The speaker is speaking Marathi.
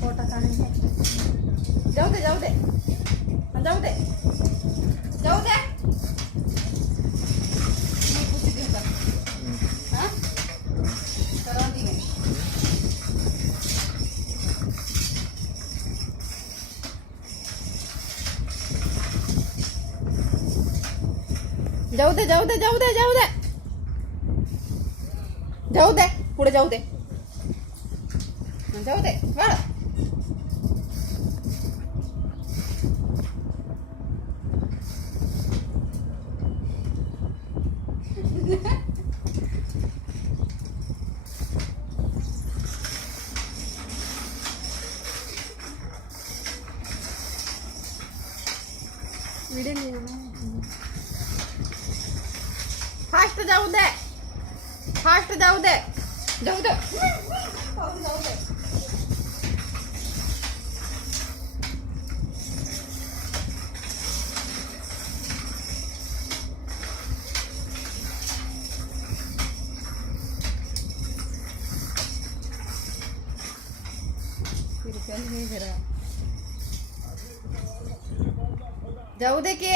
फोटो काढून घे. जाऊ दे जाऊ दे जाऊ दे जाऊ दे. जाऊ दे जाऊ दे जाऊ दे जाऊ दे जाऊ दे पुढे जाऊ दे जाऊ दे बाळा. फास्ट जाऊ दे फास्ट जाऊ दे जाऊ दे जाऊ दे. जाऊ दे की